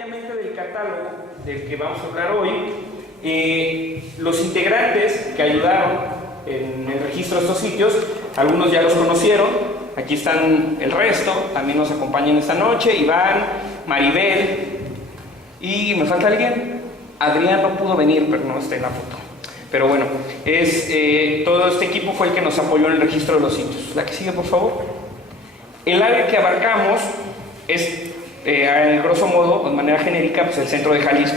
propiamente del catálogo del que vamos a hablar hoy, los integrantes que ayudaron en el registro de estos sitios, algunos ya los conocieron, aquí están el resto, también nos acompañan esta noche, Iván, Maribel, y ¿me falta alguien? Adrián no pudo venir, pero no está en la foto. Pero bueno, todo este equipo fue el que nos apoyó en el registro de los sitios. La que sigue, por favor. El área que abarcamos es, a grosso modo, de manera genérica, pues el centro de Jalisco.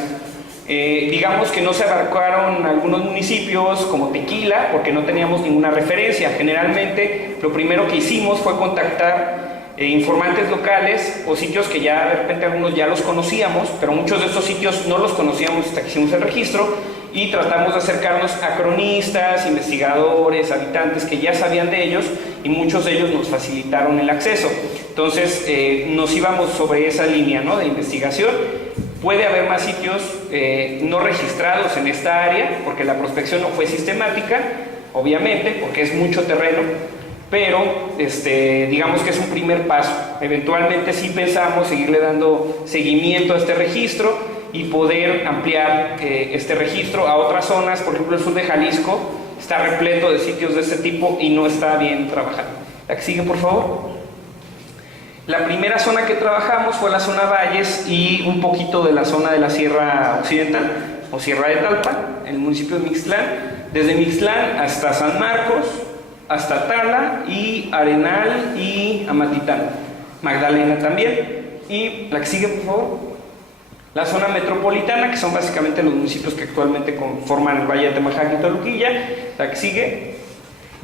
Digamos que no se abarcaron algunos municipios como Tequila, porque no teníamos ninguna referencia. Generalmente, lo primero que hicimos fue contactar informantes locales o sitios que ya de repente algunos ya los conocíamos, pero muchos de estos sitios no los conocíamos hasta que hicimos el registro, y tratamos de acercarnos a cronistas, investigadores, habitantes que ya sabían de ellos, y muchos de ellos nos facilitaron el acceso. Entonces nos íbamos sobre esa línea, ¿no?, de investigación. Puede haber más sitios no registrados en esta área, porque la prospección no fue sistemática, obviamente, porque es mucho terreno, pero digamos que es un primer paso. Eventualmente sí pensamos seguirle dando seguimiento a este registro y poder ampliar este registro a otras zonas. Por ejemplo, el sur de Jalisco está repleto de sitios de este tipo y no está bien trabajado. La que sigue, por favor. La primera zona que trabajamos fue la zona Valles y un poquito de la zona de la Sierra Occidental o Sierra de Talpa, en el municipio de Mixtlán, desde Mixtlán hasta San Marcos, hasta Tala y Arenal y Amatitán, Magdalena también. Y la que sigue, por favor. La zona metropolitana, que son básicamente los municipios que actualmente conforman el Valle de Temajac y Toluquilla. La que sigue.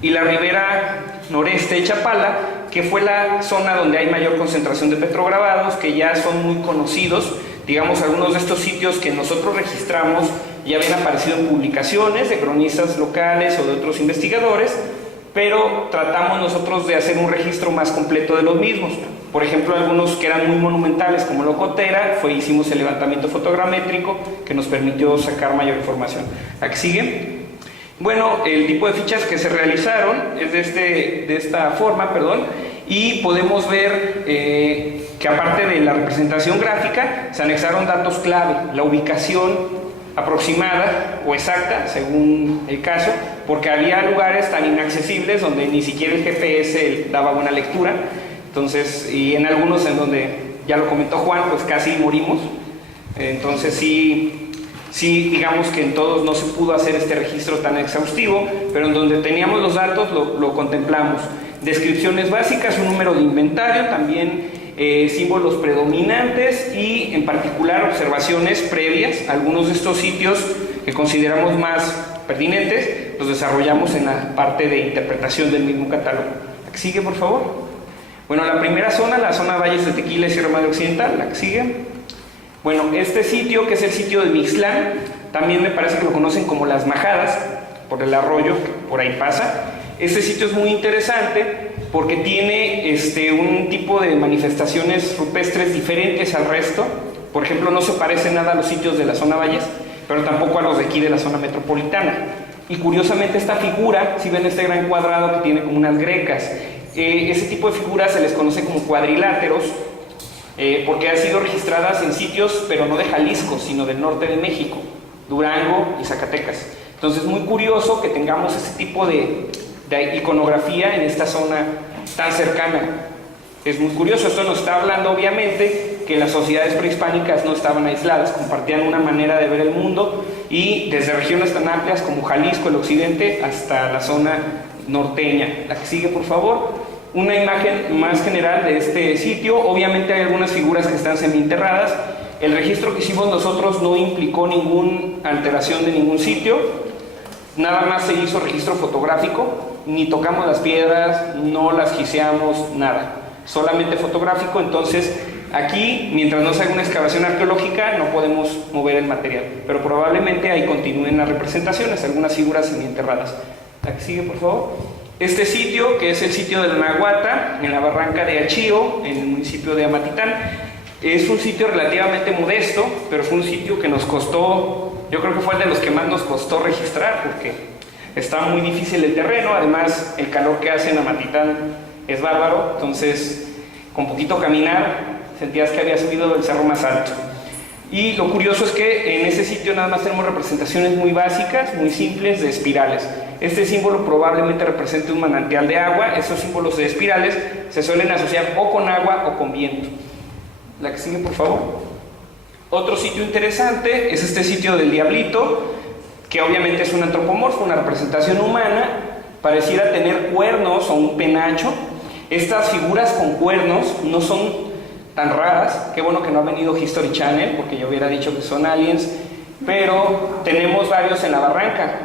Y la ribera noreste de Chapala, que fue la zona donde hay mayor concentración de petrograbados, que ya son muy conocidos. Digamos, algunos de estos sitios que nosotros registramos ya habían aparecido en publicaciones de cronistas locales o de otros investigadores, pero tratamos nosotros de hacer un registro más completo de los mismos. Por ejemplo, algunos que eran muy monumentales, como Locotera, hicimos el levantamiento fotogramétrico que nos permitió sacar mayor información. ¿A qué sigue? Bueno, el tipo de fichas que se realizaron es de esta forma, y podemos ver que aparte de la representación gráfica, se anexaron datos clave, la ubicación aproximada o exacta, según el caso, porque había lugares tan inaccesibles donde ni siquiera el GPS daba buena lectura. Entonces, y en algunos en donde, ya lo comentó Juan, pues casi morimos. Entonces sí, digamos que en todos no se pudo hacer este registro tan exhaustivo, pero en donde teníamos los datos lo contemplamos. Descripciones básicas, un número de inventario, también símbolos predominantes y en particular observaciones previas. Algunos de estos sitios que consideramos más pertinentes los desarrollamos en la parte de interpretación del mismo catálogo. La que sigue, por favor. Bueno, la primera zona, la zona Valles de Tequila y Sierra Madre Occidental. La que sigue. Bueno, este sitio, que es el sitio de Mixtlán, también me parece que lo conocen como Las Majadas, por el arroyo que por ahí pasa. Este sitio es muy interesante porque tiene un tipo de manifestaciones rupestres diferentes al resto. Por ejemplo, no se parece nada a los sitios de la zona Valles, pero tampoco a los de aquí de la zona metropolitana. Y curiosamente esta figura, si ven este gran cuadrado que tiene como unas grecas, ese tipo de figuras se les conoce como cuadriláteros, porque han sido registradas en sitios, pero no de Jalisco, sino del norte de México, Durango y Zacatecas. Entonces, muy curioso que tengamos ese tipo de iconografía en esta zona tan cercana. Es muy curioso. Esto nos está hablando, obviamente, que las sociedades prehispánicas no estaban aisladas, compartían una manera de ver el mundo, y desde regiones tan amplias como Jalisco, el occidente, hasta la zona norteña. La que sigue, por favor. Una imagen más general de este sitio. Obviamente hay algunas figuras que están semienterradas. El registro que hicimos nosotros no implicó ninguna alteración de ningún sitio, nada más se hizo registro fotográfico, ni tocamos las piedras, no las giseamos, nada, solamente fotográfico. Entonces aquí, mientras no se haga una excavación arqueológica, no podemos mover el material, pero probablemente ahí continúen las representaciones, algunas figuras semienterradas. La que sigue, por favor. Este sitio, que es el sitio de la Nahuata, en la barranca de Achío, en el municipio de Amatitán, es un sitio relativamente modesto, pero fue un sitio que nos costó, yo creo que fue el de los que más nos costó registrar, porque está muy difícil el terreno. Además el calor que hace en Amatitán es bárbaro, entonces con poquito caminar sentías que había subido el cerro más alto. Y lo curioso es que en ese sitio nada más tenemos representaciones muy básicas, muy simples de espirales. Este símbolo probablemente represente un manantial de agua. Esos símbolos de espirales se suelen asociar o con agua o con viento. La que sigue, por favor. Otro sitio interesante es este sitio del Diablito, que obviamente es un antropomorfo, una representación humana, pareciera tener cuernos o un penacho. Estas figuras con cuernos no son tan raras. Qué bueno que no ha venido History Channel, porque yo hubiera dicho que son aliens, pero tenemos varios en la barranca,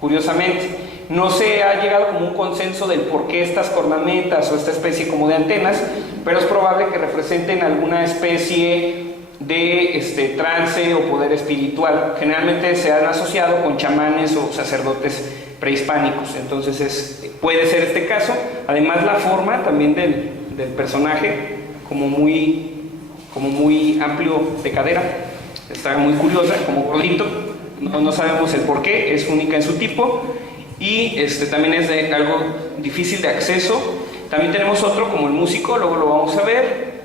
curiosamente. No se ha llegado como un consenso del por qué estas cornamentas o esta especie como de antenas, pero es probable que representen alguna especie de trance o poder espiritual. Generalmente se han asociado con chamanes o sacerdotes prehispánicos, entonces puede ser este caso. Además, la forma también del personaje, como muy amplio de cadera, está muy curiosa, como gordito, no sabemos el por qué, es única en su tipo, y también es de algo difícil de acceso. También tenemos otro como el músico, luego lo vamos a ver.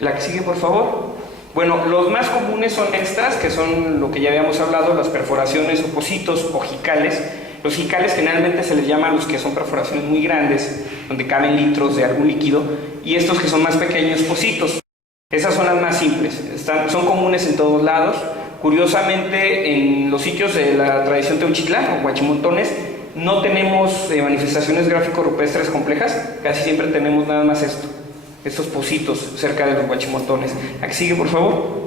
La que sigue, por favor. Bueno, los más comunes son estas, que son lo que ya habíamos hablado, las perforaciones o pocitos o jicales. Los jicales generalmente se les llama a los que son perforaciones muy grandes, donde caben litros de algún líquido, y estos que son más pequeños, pocitos. Esas son las más simples, son comunes en todos lados. Curiosamente, en los sitios de la tradición teuchitlán o huachimontones, no tenemos manifestaciones gráfico-rupestres complejas, casi siempre tenemos nada más estos pocitos cerca de los huachimontones. Aquí sigue, por favor.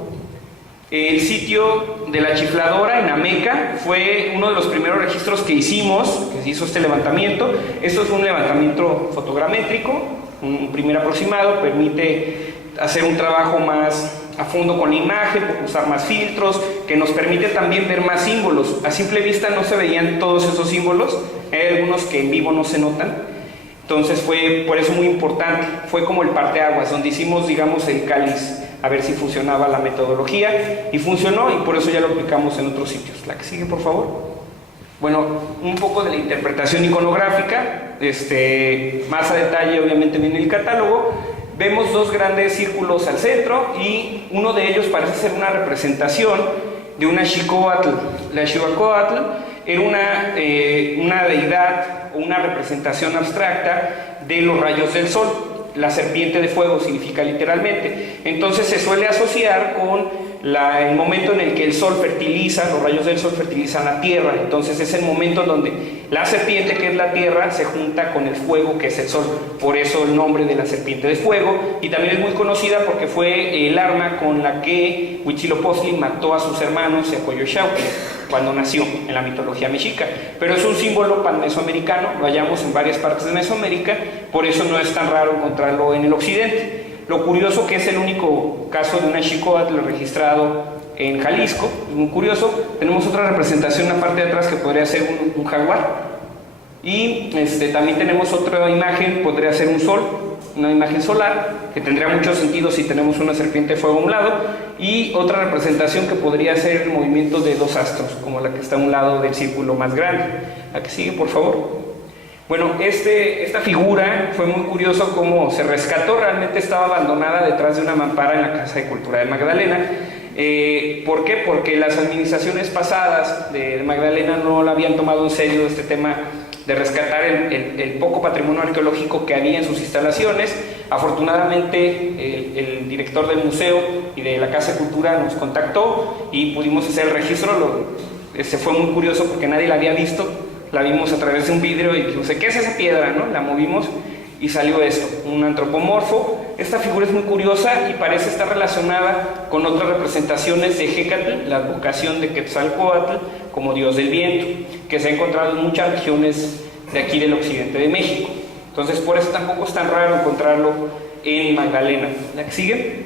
El sitio de la chifladora en Ameca fue uno de los primeros registros que hicimos, que se hizo este levantamiento. Esto es un levantamiento fotogramétrico, un primer aproximado, permite hacer un trabajo más a fondo con la imagen, usar más filtros, que nos permite también ver más símbolos. A simple vista no se veían todos esos símbolos, hay algunos que en vivo no se notan. Entonces fue por eso muy importante, fue como el parteaguas, donde hicimos, digamos, el cáliz, a ver si funcionaba la metodología, y funcionó, y por eso ya lo aplicamos en otros sitios. La que sigue, por favor. Bueno, un poco de la interpretación iconográfica, más a detalle obviamente viene el catálogo. Vemos dos grandes círculos al centro, y uno de ellos parece ser una representación de una Xicoatl. La Xicoatl era una deidad o una representación abstracta de los rayos del sol. La serpiente de fuego significa literalmente. Entonces se suele asociar con el momento en el que el sol fertiliza, los rayos del sol fertilizan la tierra. Entonces es el momento en donde la serpiente, que es la tierra, se junta con el fuego, que es el sol. Por eso el nombre de la serpiente de fuego. Y también es muy conocida porque fue el arma con la que Huitzilopochtli mató a sus hermanos y a Coyolxauhqui cuando nació en la mitología mexica. Pero es un símbolo panmesoamericano, lo hallamos en varias partes de Mesoamérica, por eso no es tan raro encontrarlo en el occidente. Lo curioso que es el único caso de una Xicoatl registrado en Jalisco, es muy curioso. Tenemos otra representación en la parte de atrás que podría ser un jaguar, y también tenemos otra imagen, podría ser un sol, una imagen solar, que tendría mucho sentido si tenemos una serpiente de fuego a un lado, y otra representación que podría ser el movimiento de dos astros, como la que está a un lado del círculo más grande. La que sigue, por favor. Bueno, esta figura fue muy curioso cómo se rescató. Realmente estaba abandonada detrás de una mampara en la Casa de Cultura de Magdalena. ¿Por qué? Porque las administraciones pasadas de Magdalena no la habían tomado en serio este tema de rescatar el poco patrimonio arqueológico que había en sus instalaciones. Afortunadamente el director del museo y de la Casa de Cultura nos contactó y pudimos hacer el registro. Fue muy curioso porque nadie la había visto. La vimos a través de un vidrio y dijimos, ¿qué es esa piedra? ¿No? La movimos y salió esto, un antropomorfo. Esta figura es muy curiosa y parece estar relacionada con otras representaciones de Hecatl, la advocación de Quetzalcóatl como dios del viento, que se ha encontrado en muchas regiones de aquí del occidente de México. Entonces por eso tampoco es tan raro encontrarlo en Magdalena. ¿La que sigue?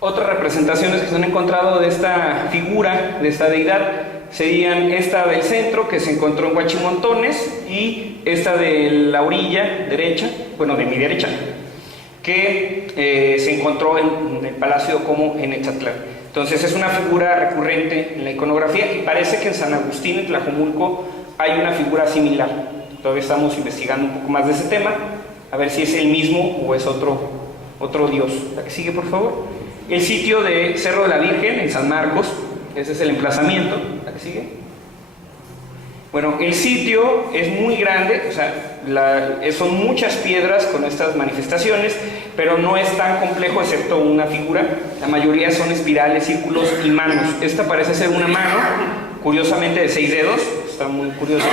Otras representaciones que se han encontrado de esta figura, de esta deidad, serían esta del centro, que se encontró en Huachimontones, y esta de la orilla derecha, bueno, de mi derecha, que se encontró en el Palacio Como en Etzatlán. Entonces es una figura recurrente en la iconografía, y parece que en San Agustín, en Tlajomulco, hay una figura similar. Todavía estamos investigando un poco más de ese tema, a ver si es el mismo o es otro dios. La que sigue, por favor. el sitio de Cerro de la Virgen en San Marcos, ese es el emplazamiento. ¿La que sigue? Bueno, el sitio es muy grande, o sea, son muchas piedras con estas manifestaciones, pero no es tan complejo excepto una figura. La mayoría son espirales, círculos y manos. Esta parece ser una mano, curiosamente de 6 dedos, está muy curioso.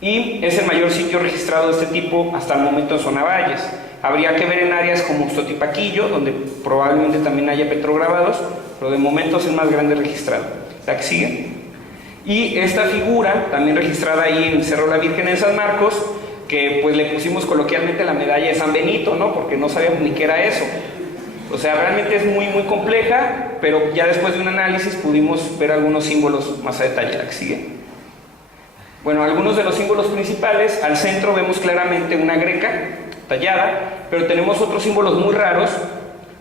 Y es el mayor sitio registrado de este tipo hasta el momento en Zona Valles. Habría que ver en áreas como Uxtotipaquillo, donde probablemente también haya petrograbados, pero de momento es el más grande registrado. La que sigue. Y esta figura, también registrada ahí en Cerro de la Virgen en San Marcos, que pues le pusimos coloquialmente la medalla de San Benito, ¿no? Porque no sabíamos ni qué era eso. O sea, realmente es muy compleja, pero ya después de un análisis pudimos ver algunos símbolos más a detalle. La que sigue. Bueno, algunos de los símbolos principales, al centro vemos claramente una greca tallada, pero tenemos otros símbolos muy raros,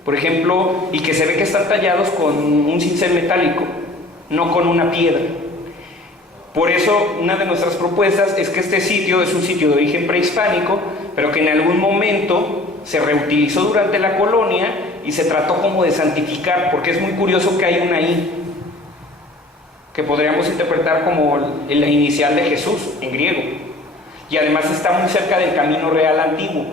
por ejemplo, y que se ve que están tallados con un cincel metálico, no con una piedra. Por eso, una de nuestras propuestas es que este sitio es un sitio de origen prehispánico, pero que en algún momento se reutilizó durante la colonia y se trató como de santificar, porque es muy curioso que hay una I, que podríamos interpretar como la inicial de Jesús en griego, y además está muy cerca del camino real antiguo.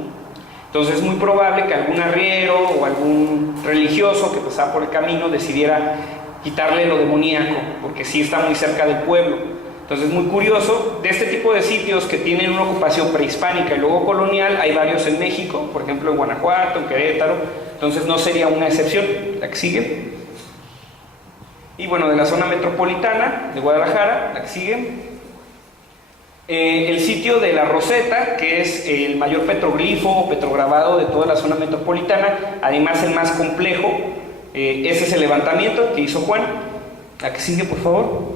Entonces es muy probable que algún arriero o algún religioso que pasaba por el camino decidiera quitarle lo demoníaco, porque sí está muy cerca del pueblo. Entonces es muy curioso. De este tipo de sitios que tienen una ocupación prehispánica y luego colonial, hay varios en México, por ejemplo en Guanajuato, en Querétaro, entonces no sería una excepción. La que sigue. Y bueno, de la zona metropolitana de Guadalajara, la que sigue. El sitio de la Roseta, que es el mayor petroglifo o petrograbado de toda la zona metropolitana, además el más complejo. Ese es el levantamiento que hizo Juan. La que sigue, por favor.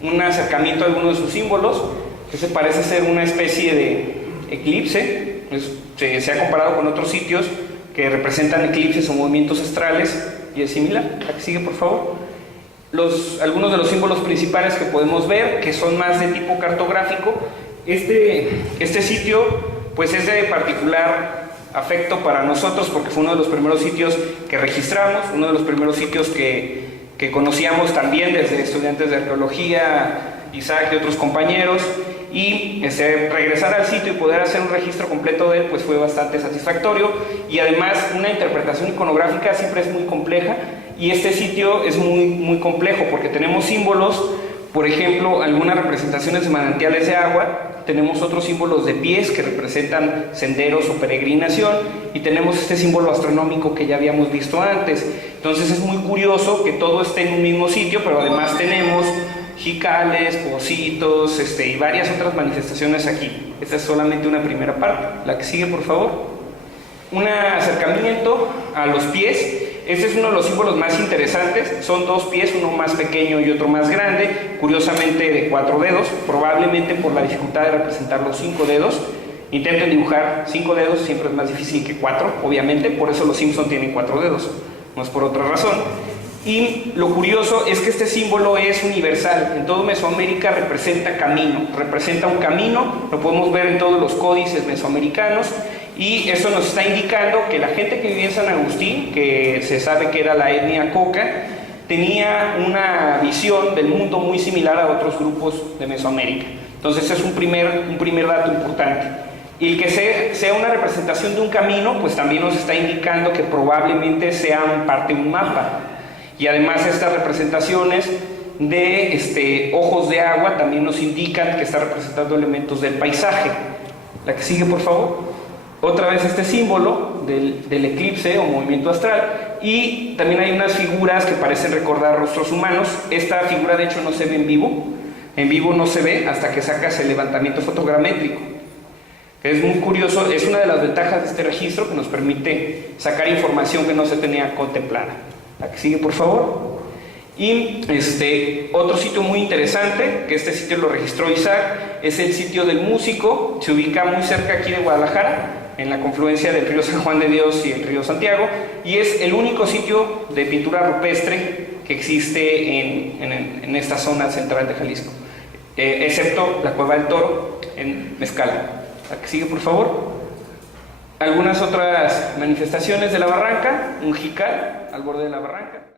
Un acercamiento a algunos de sus símbolos, que se parece ser una especie de eclipse. Se ha comparado con otros sitios que representan eclipses o movimientos astrales, y es similar. La que sigue, por favor. Algunos de los símbolos principales que podemos ver, que son más de tipo cartográfico. Este sitio pues es de particular afecto para nosotros, porque fue uno de los primeros sitios que registramos, uno de los primeros sitios que conocíamos también desde estudiantes de arqueología, Isaac y otros compañeros, y regresar al sitio y poder hacer un registro completo de él pues fue bastante satisfactorio. Y además una interpretación iconográfica siempre es muy compleja, y este sitio es muy complejo porque tenemos símbolos, por ejemplo, algunas representaciones de manantiales de agua, tenemos otros símbolos de pies que representan senderos o peregrinación, y tenemos este símbolo astronómico que ya habíamos visto antes. Entonces es muy curioso que todo esté en un mismo sitio, pero además tenemos jicales, pocitos, y varias otras manifestaciones aquí. Esta es solamente una primera parte. La que sigue, por favor. Un acercamiento a los pies. Este es uno de los símbolos más interesantes. Son 2 pies, uno más pequeño y otro más grande, curiosamente de 4 dedos, probablemente por la dificultad de representar los 5 dedos. Intenten dibujar 5 dedos, siempre es más difícil que 4, obviamente, por eso los Simpson tienen 4 dedos, no es por otra razón. Y lo curioso es que este símbolo es universal. En todo Mesoamérica representa camino, representa un camino, lo podemos ver en todos los códices mesoamericanos. Y eso nos está indicando que la gente que vivía en San Agustín, que se sabe que era la etnia Coca, tenía una visión del mundo muy similar a otros grupos de Mesoamérica. Entonces es un primer dato importante. Y el que sea una representación de un camino, pues también nos está indicando que probablemente sea parte de un mapa. Y además estas representaciones de ojos de agua también nos indican que está representando elementos del paisaje. La que sigue, por favor. Otra vez este símbolo del eclipse o movimiento astral, y también hay unas figuras que parecen recordar rostros humanos. Esta figura de hecho no se ve en vivo no se ve hasta que sacas el levantamiento fotogramétrico. Es muy curioso, es una de las ventajas de este registro, que nos permite sacar información que no se tenía contemplada. La que sigue, por favor. Y otro sitio muy interesante, que este sitio lo registró Isaac, es el sitio del Músico. Se ubica muy cerca aquí de Guadalajara, en la confluencia del río San Juan de Dios y el río Santiago, y es el único sitio de pintura rupestre que existe en esta zona central de Jalisco, excepto la Cueva del Toro en Mezcala. La que sigue, por favor. Algunas otras manifestaciones de la barranca, un jical al borde de la barranca.